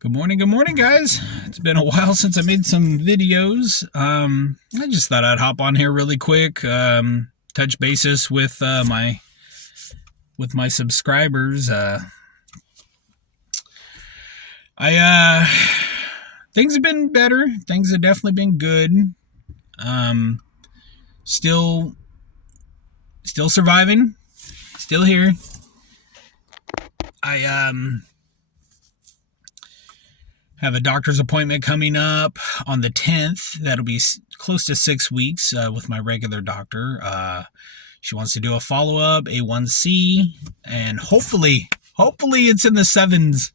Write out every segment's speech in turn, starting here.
Good morning, guys. It's been a while since I made some videos. I just thought I'd hop on here really quick, touch bases with my subscribers. I Things have been better. Things have definitely been good. Um, still, still surviving. Still here. I have a doctor's appointment coming up on the 10th. That'll be close to 6 weeks with my regular doctor. She wants to do a follow-up, A1C, and hopefully it's in the sevens.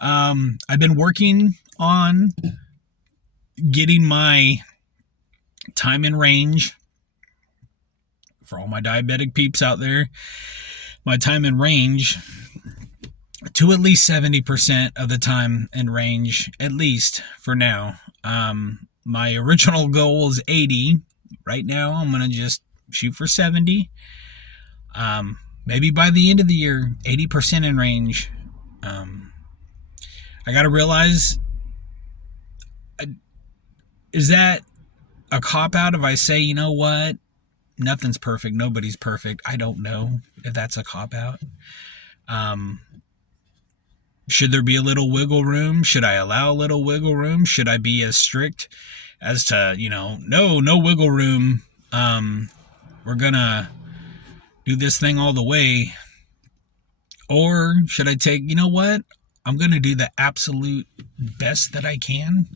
I've been working on getting my time in range for all my diabetic peeps out there. My time in range to at least 70% of the time in range, at least for now. My original goal was 80. Right now, I'm going to just shoot for 70. Maybe by the end of the year, 80% in range. I got to realize, is that a cop-out if I say, you know what? Nothing's perfect. Nobody's perfect. I don't know if that's a cop-out. Should there be a little wiggle room? Should I allow a little wiggle room? Should I be as strict as to, no wiggle room. We're going to do this thing all the way. Or should I take, you know what? I'm going to do the absolute best that I can,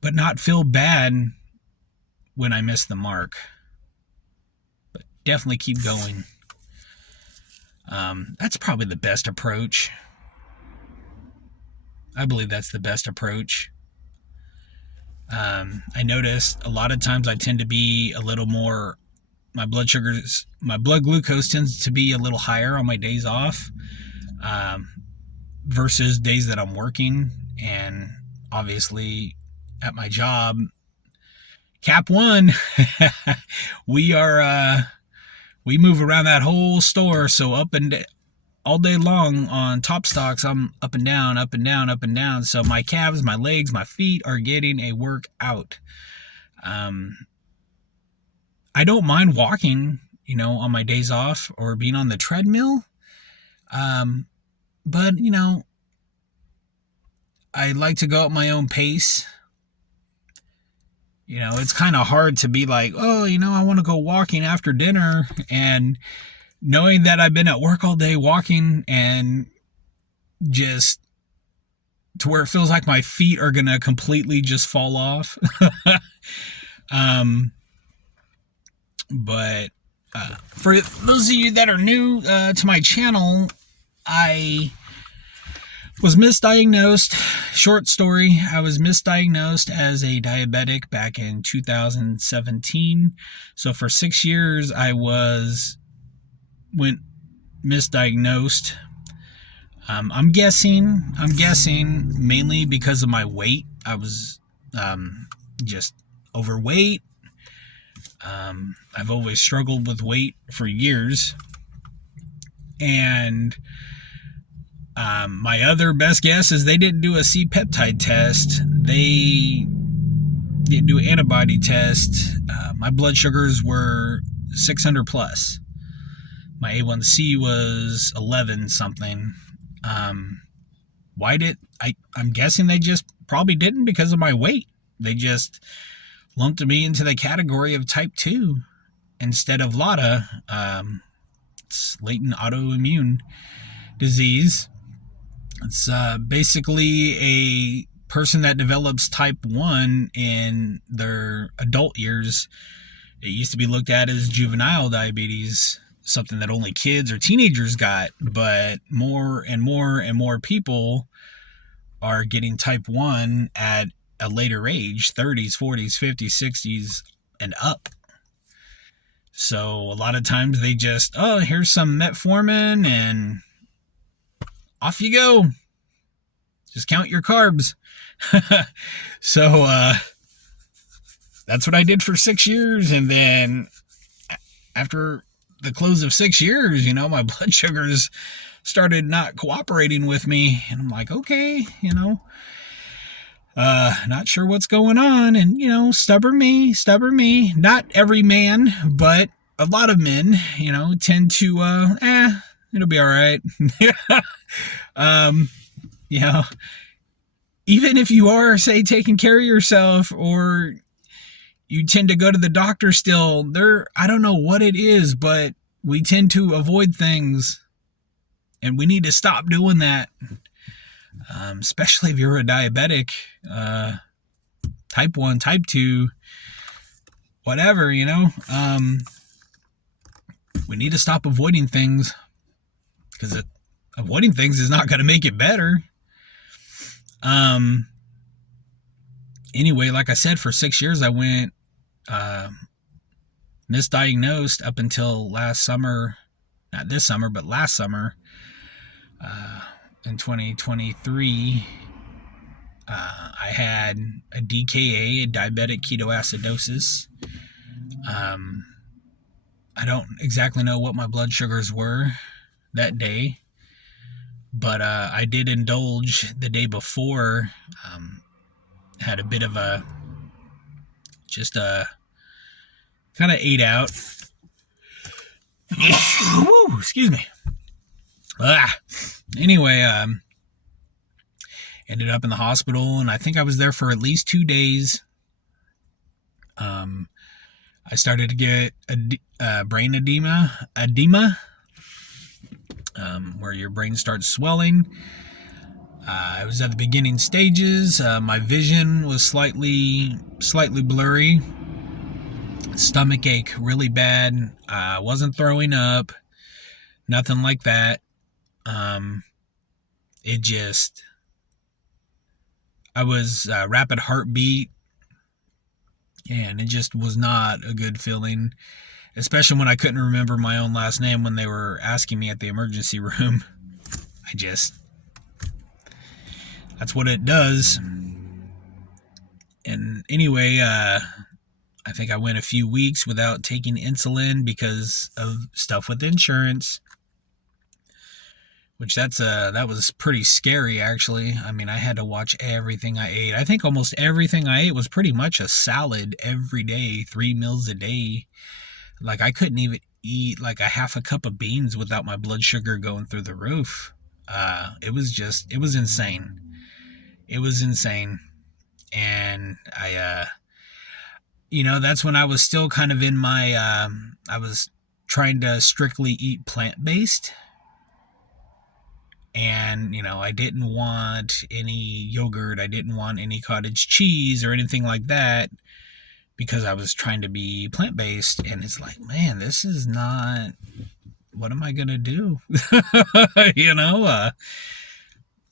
but not feel bad when I miss the mark. But definitely keep going. That's probably the best approach. I believe that's the best approach. I noticed a lot of times I tend to be a little more, my blood glucose tends to be a little higher on my days off versus days that I'm working. And obviously at my job, Cap One, we move around that whole store. So all day long on top stocks, I'm up and down, up and down, up and down. So my calves, my legs, my feet are getting a workout. I don't mind walking, on my days off or being on the treadmill. But, I like to go at my own pace. It's kind of hard to be like, oh, I want to go walking after dinner, and knowing that I've been at work all day walking and just to where it feels like my feet are going to completely just fall off. But for those of you that are new to my channel, I was misdiagnosed. Short story, I was misdiagnosed as a diabetic back in 2017. So for 6 years, I went misdiagnosed. I'm guessing mainly because of my weight. I was just overweight. I've always struggled with weight for years. And my other best guess is they didn't do a C-peptide test. They didn't do an antibody test. My blood sugars were 600 plus. My A1C was 11 something. I'm guessing they just probably didn't because of my weight. They just lumped me into the category of type 2 instead of LADA. It's latent autoimmune disease. It's basically a person that develops type 1 in their adult years. It used to be looked at as juvenile diabetes, something that only kids or teenagers got, but more and more and more people are getting type 1 at a later age, 30s, 40s, 50s, 60s, and up. So a lot of times they just, here's some metformin and off you go. Just count your carbs. So that's what I did for 6 years. And then after the close of 6 years, my blood sugars started not cooperating with me. And I'm like, okay, not sure what's going on. And, stubborn me. Not every man, but a lot of men, tend to, it'll be all right. um, you know, even if you are, say, taking care of yourself, or you tend to go to the doctor still, I don't know what it is, but we tend to avoid things, and we need to stop doing that. Especially if you're a diabetic, type 1, type 2, whatever, we need to stop avoiding things, because avoiding things is not going to make it better. Anyway, like I said, for 6 years I went misdiagnosed up until last summer. Not this summer, but last summer, in 2023. I had a DKA, a diabetic ketoacidosis. I don't exactly know what my blood sugars were that day, but I did indulge the day before. Had a bit of kind of ate out. Woo, excuse me. Anyway, ended up in the hospital, and I think I was there for at least 2 days. I started to get brain edema, where your brain starts swelling. I was at the beginning stages. My vision was slightly blurry. Stomach ache really bad. I wasn't throwing up. Nothing like that. I was rapid heartbeat, and it just was not a good feeling, especially when I couldn't remember my own last name when they were asking me at the emergency room. That's what it does. And anyway, I think I went a few weeks without taking insulin because of stuff with insurance, which that was pretty scary, actually. I mean, I had to watch everything I ate. I think almost everything I ate was pretty much a salad every day, 3 meals a day. Like, I couldn't even eat like a half a cup of beans without my blood sugar going through the roof. It was insane. It was insane. And that's when I was still kind of in my, I was trying to strictly eat plant-based. And, I didn't want any yogurt. I didn't want any cottage cheese or anything like that, because I was trying to be plant-based. And it's like, man, this is not, what am I going to do?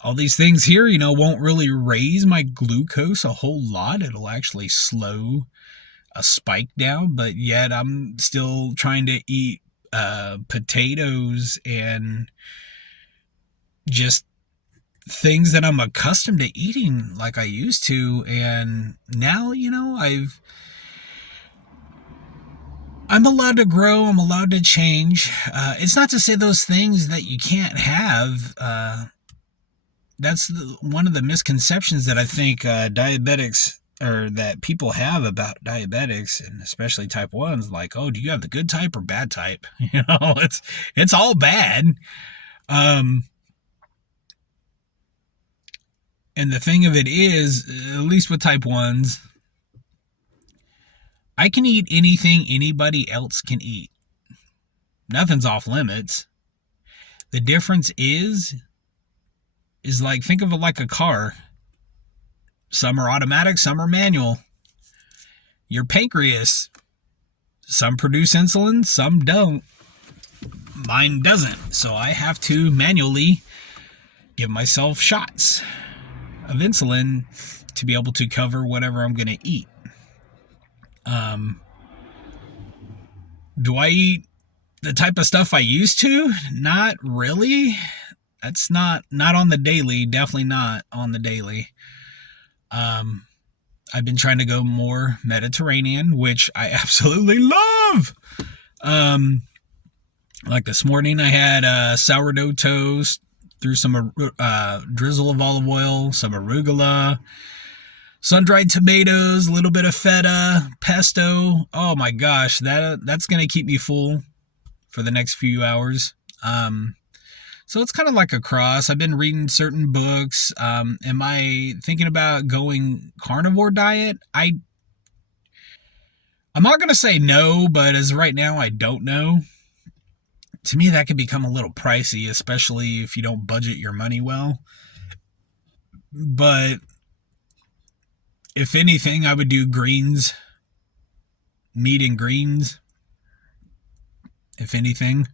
All these things here, won't really raise my glucose a whole lot. It'll actually slow a spike down, but yet I'm still trying to eat potatoes and just things that I'm accustomed to eating like I used to. And now, I'm allowed to grow. I'm allowed to change. It's not to say those things that you can't have. That's one of the misconceptions that I think diabetics, or that people have about diabetics, and especially type 1s, like, oh, do you have the good type or bad type? It's all bad. And the thing of it is, at least with type 1s, I can eat anything anybody else can eat. Nothing's off limits. The difference is like, think of it like a car. Some are automatic, some are manual. Your pancreas, some produce insulin, some don't. Mine doesn't. So I have to manually give myself shots of insulin to be able to cover whatever I'm going to eat. Do I eat the type of stuff I used to? Not really. That's not on the daily. Definitely not on the daily. I've been trying to go more Mediterranean, which I absolutely love. Like this morning, I had sourdough toast, threw some drizzle of olive oil, some arugula, sun-dried tomatoes, a little bit of feta, pesto. Oh my gosh, that's gonna keep me full for the next few hours. So it's kind of like a cross. I've been reading certain books. Am I thinking about going carnivore diet? I'm not gonna say no, but as of right now, I don't know. To me, that could become a little pricey, especially if you don't budget your money well. But if anything, I would do greens, meat and greens. If anything,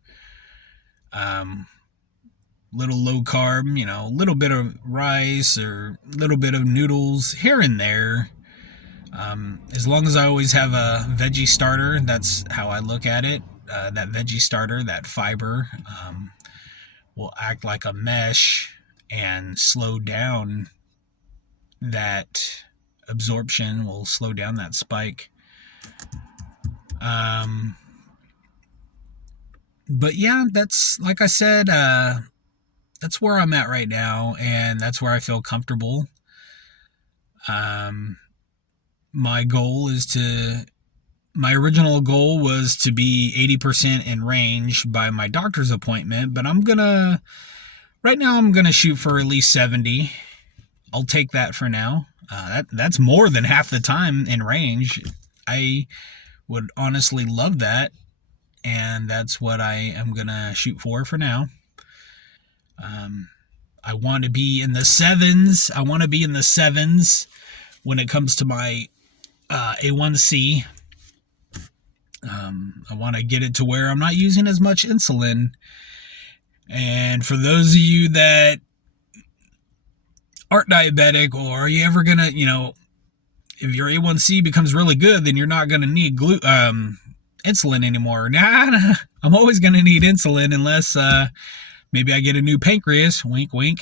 um, little low carb, a little bit of rice or a little bit of noodles here and there. As long as I always have a veggie starter, that's how I look at it. That veggie starter, that fiber, will act like a mesh and slow down that absorption, will slow down that spike. But yeah, that's like I said, that's where I'm at right now, and that's where I feel comfortable. Um, my goal is to my original goal was to be 80% in range by my doctor's appointment, but right now I'm gonna shoot for at least 70. I'll take that for now. That's more than half the time in range. I would honestly love that, and that's what I am gonna shoot for now. I want to be in the sevens. I want to be in the sevens when it comes to my A1C. I want to get it to where I'm not using as much insulin. And for those of you that aren't diabetic, or are you ever going to, if your A1C becomes really good, then you're not going to need insulin anymore. Nah, I'm always going to need insulin unless maybe I get a new pancreas. Wink, wink.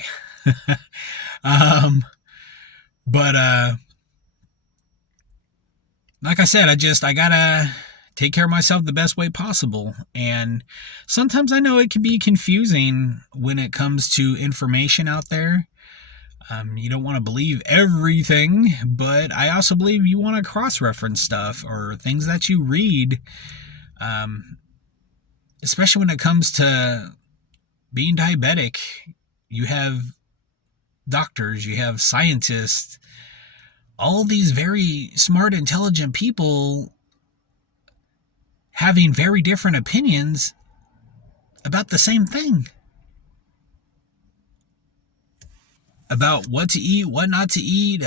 But like I said, I gotta take care of myself the best way possible. And sometimes I know it can be confusing when it comes to information out there. You don't want to believe everything, but I also believe you want to cross-reference stuff or things that you read, especially when it comes to being diabetic. You have doctors, you have scientists, all these very smart, intelligent people having very different opinions about the same thing. About what to eat, what not to eat.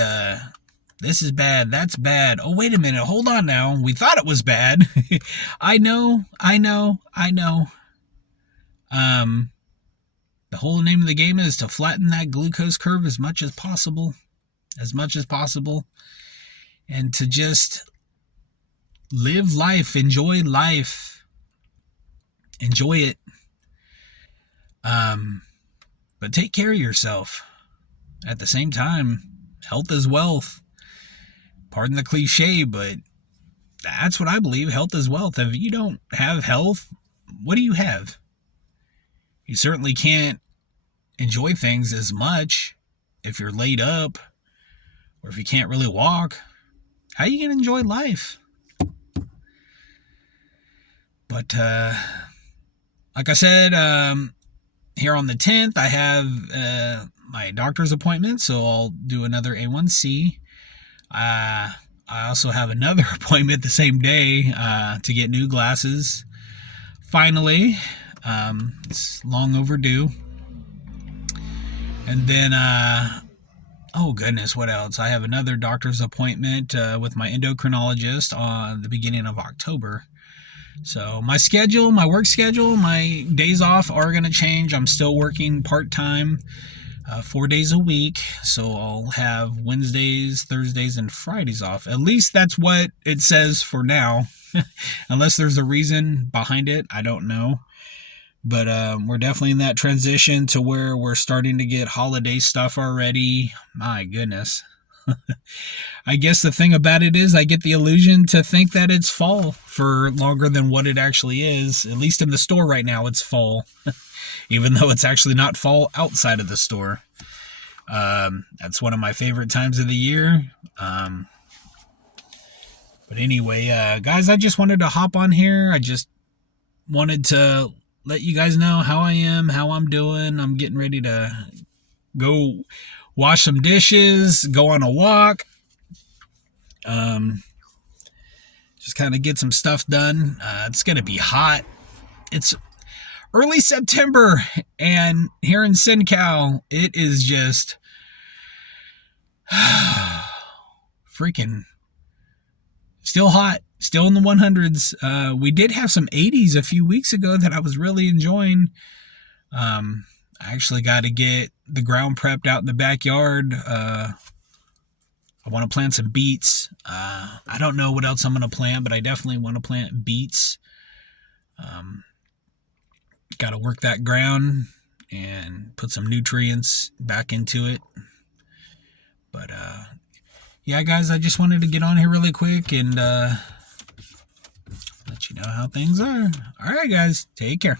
This is bad, that's bad. Oh, wait a minute, hold on now. We thought it was bad. I know. The whole name of the game is to flatten that glucose curve as much as possible. And to just live life, enjoy it. But take care of yourself. At the same time, health is wealth. Pardon the cliche, but that's what I believe. Health is wealth. If you don't have health, what do you have? You certainly can't enjoy things as much if you're laid up or if you can't really walk. How are you going to enjoy life? But like I said, here on the 10th, I have my doctor's appointment, so I'll do another A1C. I also have another appointment the same day to get new glasses. Finally, it's long overdue. And then, oh goodness, what else? I have another doctor's appointment with my endocrinologist on the beginning of October. So my work schedule, my days off are going to change. I'm still working part-time, 4 days a week. So I'll have Wednesdays, Thursdays, and Fridays off. At least that's what it says for now. Unless there's a reason behind it, I don't know. But we're definitely in that transition to where we're starting to get holiday stuff already. My goodness. I guess the thing about it is I get the illusion to think that it's fall for longer than what it actually is. At least in the store right now, it's fall, even though it's actually not fall outside of the store. That's one of my favorite times of the year. But anyway, guys, I just wanted to hop on here. I just wanted to let you guys know how I am, how I'm doing. I'm getting ready to go wash some dishes, go on a walk. Just kind of get some stuff done. It's going to be hot. It's early September, and here in SinCal, it is just freaking still hot, still in the 100s. We did have some 80s a few weeks ago that I was really enjoying. I actually got to get the ground prepped out in the backyard. I want to plant some beets. I don't know what else I'm going to plant, but I definitely want to plant beets. Got to work that ground and put some nutrients back into it. But yeah, guys, I just wanted to get on here really quick and let you know how things are. All right, guys, take care.